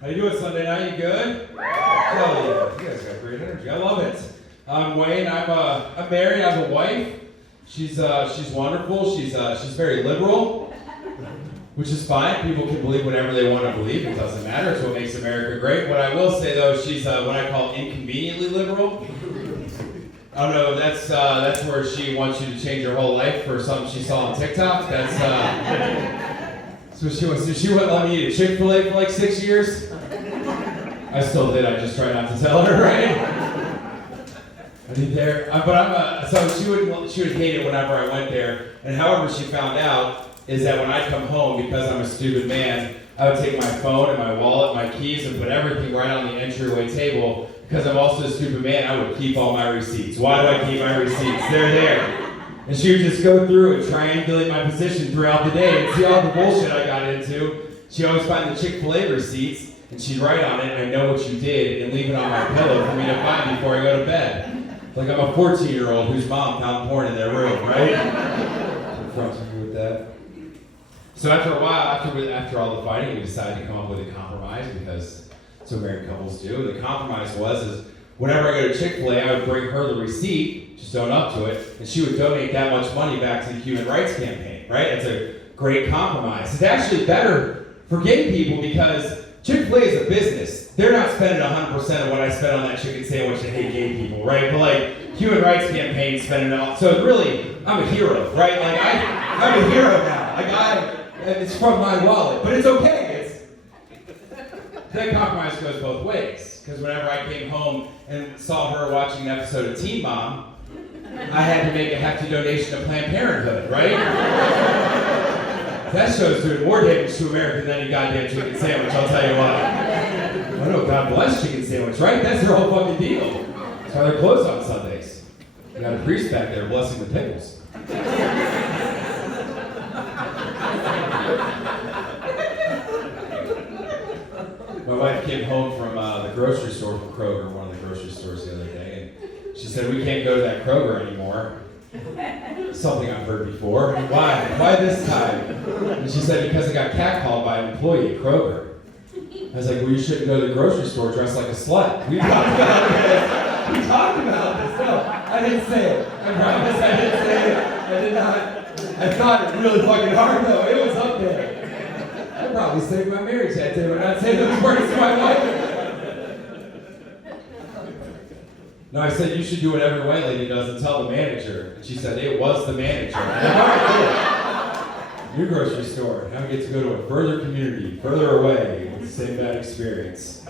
How you doing Sunday night? You good? Oh yeah, you guys got great energy. I love it. I'm Wayne. I'm married. I have a wife. She's wonderful. She's very liberal, which is fine. People can believe whatever they want to believe. It doesn't matter. It's what makes America great. What I will say though, she's what I call inconveniently liberal. I don't know. That's where she wants you to change your whole life for something she saw on TikTok. So she wouldn't let me eat a Chick-fil-A for like 6 years. I still did. I just tried not to tell her, right? I didn't dare. So she would hate it whenever I went there. And however she found out is that when I'd come home, because I'm a stupid man, I would take my phone and my wallet, my keys, and put everything right on the entryway table. Because I'm also a stupid man, I would keep all my receipts. Why do I keep my receipts? They're there. And she would just go through and triangulate my position throughout the day and see all the bullshit I got into. She always find the Chick-fil-A receipts, and she'd write on it, I know what you did, and leave it on my pillow for me to find before I go to bed. Like I'm a 14-year-old whose mom found porn in their room, right? Confronting me with that. So after a while, after all the fighting, we decided to come up with a compromise, because that's what married couples do. The compromise was whenever I go to Chick-fil-A, I would bring her the receipt, just own up to it, and she would donate that much money back to the Human Rights Campaign, right? It's a great compromise. It's actually better for gay people because Chick-fil-A is a business. They're not spending 100% of what I spend on that chicken sandwich to hate gay people, right? But like, Human Rights Campaign spending it all. So really, I'm a hero, right? Like, I'm a hero now. Like, it's from my wallet, but it's okay. That compromise goes both ways. Because whenever I came home and saw her watching an episode of Teen Mom, I had to make a hefty donation to Planned Parenthood, right? That show's doing more damage to America than any goddamn chicken sandwich, I'll tell you what. I know, God bless chicken sandwich, right? That's their whole fucking deal. That's why they're closed on Sundays. You got a priest back there blessing the pickles. My wife came home from the grocery store from Kroger, one of the grocery stores the other day, and she said, we can't go to that Kroger anymore. Something I've heard before. Why? Why this time? And she said, because I got catcalled by an employee at Kroger. I was like, well, you shouldn't go to the grocery store dressed like a slut. We talked about this. We talked about this. No, I didn't say it. I promise I didn't say it. I did not. I thought it really fucking hard, though. It was up there. I'd probably save my marriage that day, but not say those words to my wife. No, I said, you should do what every white lady does and tell the manager. And she said, it was the manager. New grocery store. Now we get to go to a further community, further away, with the same bad experience.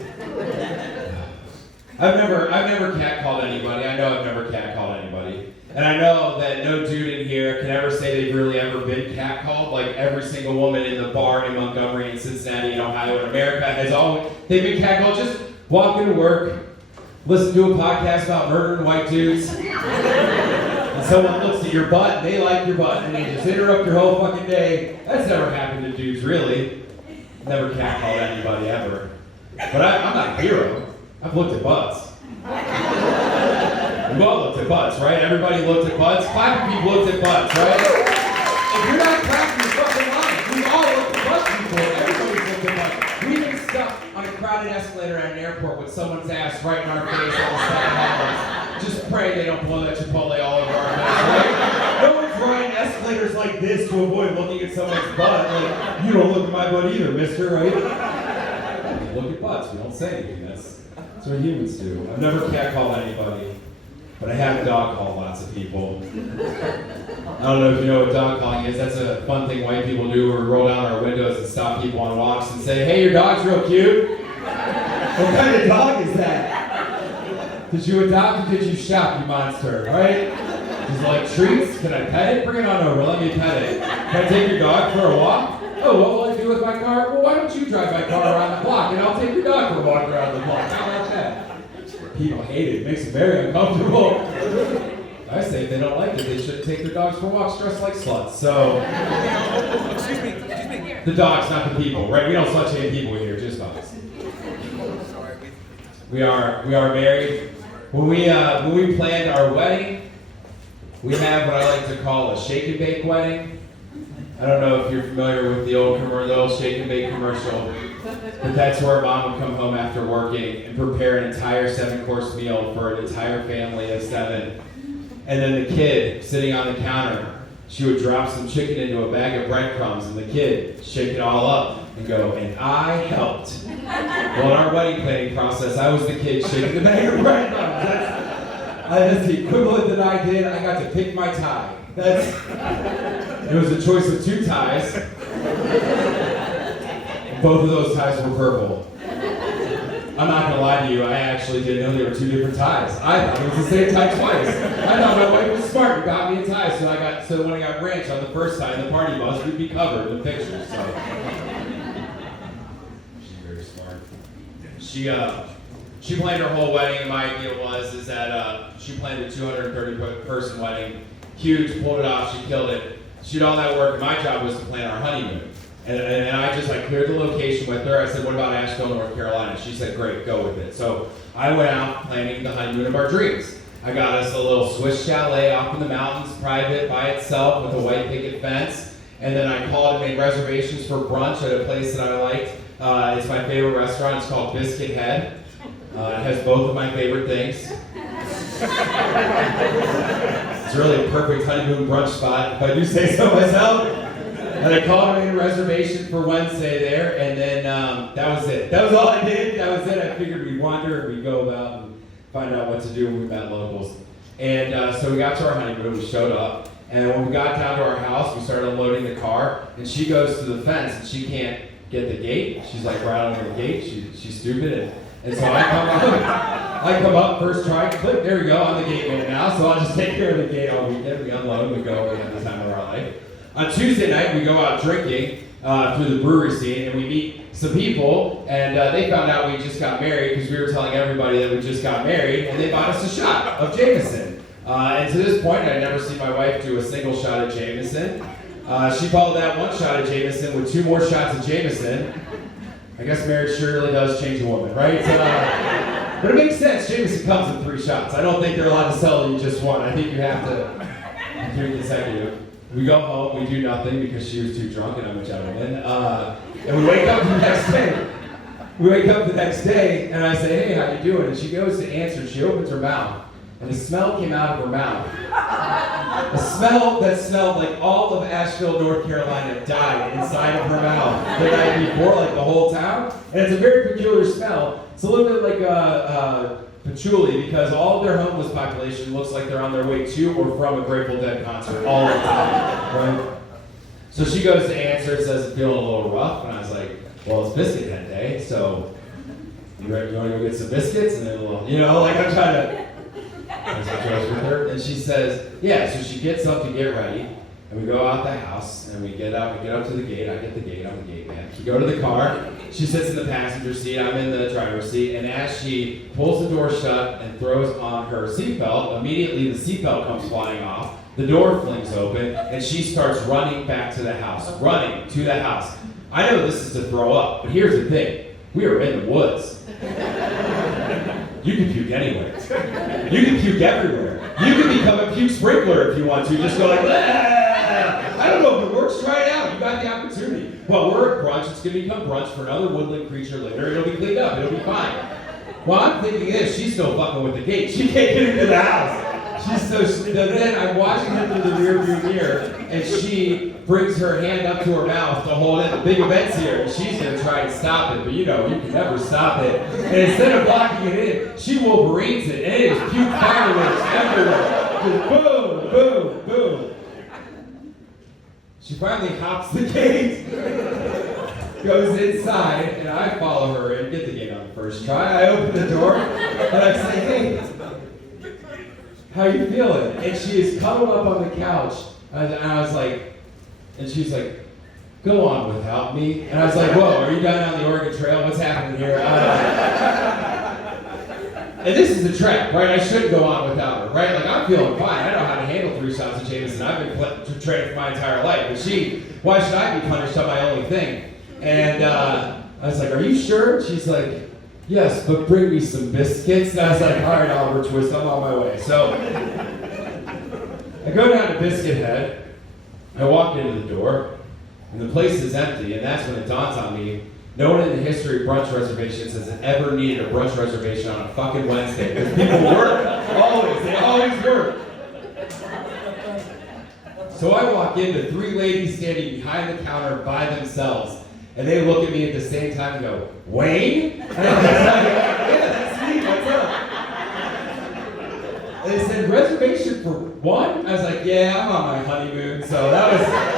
I've never catcalled anybody. I know I've never catcalled anybody. And I know that no dude in here can ever say they've really ever been catcalled. Like every single woman in the bar in Montgomery and Cincinnati and Ohio and America has always, they've been catcalled. Just walk into work, listen to a podcast about murdering white dudes, and someone looks at your butt, and they like your butt, and they just interrupt your whole fucking day. That's never happened to dudes, really. Never catcalled anybody ever. But I'm not a hero. I've looked at butts. We've all looked at butts, right? Everybody looked at butts. 5 people looked at butts, right? If you're not clapping, you're fucking lying. We've all looked at butts before. Everybody's looked at butts. We've been stuck on a crowded escalator at an airport with someone's ass right in our face on the side of ours. Just pray they don't blow that Chipotle all over our face, right? No one's riding escalators like this to avoid looking at someone's butt. Like, you don't look at my butt either, mister, right? We look at butts. We don't say anything. That's what humans do. I've never catcalled anybody, but I have dog-called lots of people. I don't know if you know what dog calling is. That's a fun thing white people do where we roll down our windows and stop people on walks and say, hey, your dog's real cute. What kind of dog is that? Did you adopt or did you shop, you monster, right? He's like, treats? Can I pet it? Bring it on over. Let me pet it. Can I take your dog for a walk? Oh, what will I do with my car? Well, why don't you drive my car around the block and I'll take your dog for a walk around the block. How about that? People hate it. It makes them very uncomfortable. I say if they don't like it, they should take their dogs for walks dressed like sluts. So, excuse me. The dogs, not the people, right? We don't slut shame people here, just dogs. We are married. When we planned our wedding, we have what I like to call a shake and bake wedding. I don't know if you're familiar with the old shake and bake commercial, but that's where mom would come home after working and prepare an entire 7-course meal for an entire family of 7. And then the kid sitting on the counter, she would drop some chicken into a bag of breadcrumbs, and the kid shake it all up and go, and I helped. Well, in our wedding planning process, I was the kid shaking the bag of breadcrumbs. That's the equivalent that I did. I got to pick my tie. It was a choice of 2 ties. Both of those ties were purple. I'm not gonna lie to you, I actually didn't know they were 2 different ties. I thought it was the same tie twice. I thought my wife was smart and got me a tie, so when I got ranch on the first tie in the party bus, we'd be covered in pictures. So she's very smart. She planned her whole wedding, and my idea is that she planned a 230-person wedding, huge, pulled it off, she killed it. She did all that work, and my job was to plan our honeymoon. And I just cleared the location with her. I said, what about Asheville, North Carolina? She said, great, go with it. So I went out planning the honeymoon of our dreams. I got us a little Swiss chalet off in the mountains, private by itself with a white picket fence. And then I called and made reservations for brunch at a place that I liked. It's my favorite restaurant. It's called Biscuit Head. It has both of my favorite things. It's really a perfect honeymoon brunch spot, if I do say so myself. And I called and made a reservation for Wednesday there, and then that was it. That was all I did. That was it. I figured we'd wander and we'd go about and find out what to do when we met locals. And so we got to our honeymoon, we showed up, and when we got down to our house, we started unloading the car, and she goes to the fence, and she can't get the gate. She's like rattling the gate. She's stupid, and so I come up, first try, click, there we go, I'm the gate man now, so I'll just take care of the gate all weekend. We unload, we go, we have the time of our life. On Tuesday night, we go out drinking through the brewery scene, and we meet some people, and they found out we just got married because we were telling everybody that we just got married, and they bought us a shot of Jameson. And to this point, I'd never seen my wife do a single shot of Jameson. She followed that 1 shot of Jameson with 2 more shots of Jameson. I guess marriage sure really does change a woman, right? But it makes sense. Jameson comes in 3 shots. I don't think they're allowed to sell you just 1. I think you have to 3 consecutive. We go home, we do nothing because she was too drunk and I'm a gentleman. And we wake up the next day. We wake up the next day and I say, hey, how you doing? And she goes to answer and she opens her mouth. And a smell came out of her mouth. A smell that smelled like all of Asheville, North Carolina died inside of her mouth the night before, like the whole town. And it's a very peculiar smell. It's a little bit like patchouli because all of their homeless population looks like they're on their way to or from a Grateful Dead concert all the time, right? So she goes to answer and says, feeling a little rough. And I was like, well, it's biscuit head day, so you want to go get some biscuits? And then I'm trying to with her. And she says, yeah, so she gets up to get ready. And we go out the house, and we get up to the gate. I get the gate, I'm the gate man. We go to the car, she sits in the passenger seat, I'm in the driver's seat, and as she pulls the door shut and throws on her seatbelt, immediately the seatbelt comes flying off, the door flings open, and she starts running back to the house, running to the house. I know this is to throw up, but here's the thing. We are in the woods. You can puke anywhere. You can puke everywhere. You can become a puke sprinkler if you want to, just go like, ah! I don't know if it works, try it out. You got the opportunity. Well, we're at brunch. It's going to become brunch for another woodland creature later. It'll be cleaned up. It'll be fine. Well, I'm thinking this. She's still fucking with the gate. She can't get into the house. Then I'm watching her through the rearview mirror, and she brings her hand up to her mouth to hold it. The big event's here, and she's going to try and stop it. But you can never stop it. And instead of blocking it in, she Wolverines it, and it is puke fireworks everywhere. Just boom, boom, boom. She finally hops the gate, goes inside, and I follow her and get the gate on the first try. I open the door, and I say, hey, how you feeling? And she is cuddled up on the couch, and I was like, and she's like, go on without me. And I was like, whoa, are you down on the Oregon Trail? What's happening here? And this is the trap, right? I shouldn't go on without her, right? Like, I'm feeling fine. I know how to handle 3 shots of Jameson. I've been trained for my entire life. But why should I be punished on my only thing? And I was like, are you sure? She's like, yes, but bring me some biscuits. And I was like, all right, Oliver Twist, I'm on my way. So I go down to Biscuit Head. I walk into the door, and the place is empty, and that's when it dawns on me. No one in the history of brunch reservations has ever needed a brunch reservation on a fucking Wednesday. Because people work. Always. They always work. So I walk in to 3 ladies standing behind the counter by themselves. And they look at me at the same time and go, Wayne? And I was like, yeah, that's me. What's up? And they said, reservation for one? I was like, yeah, I'm on my honeymoon. So that was...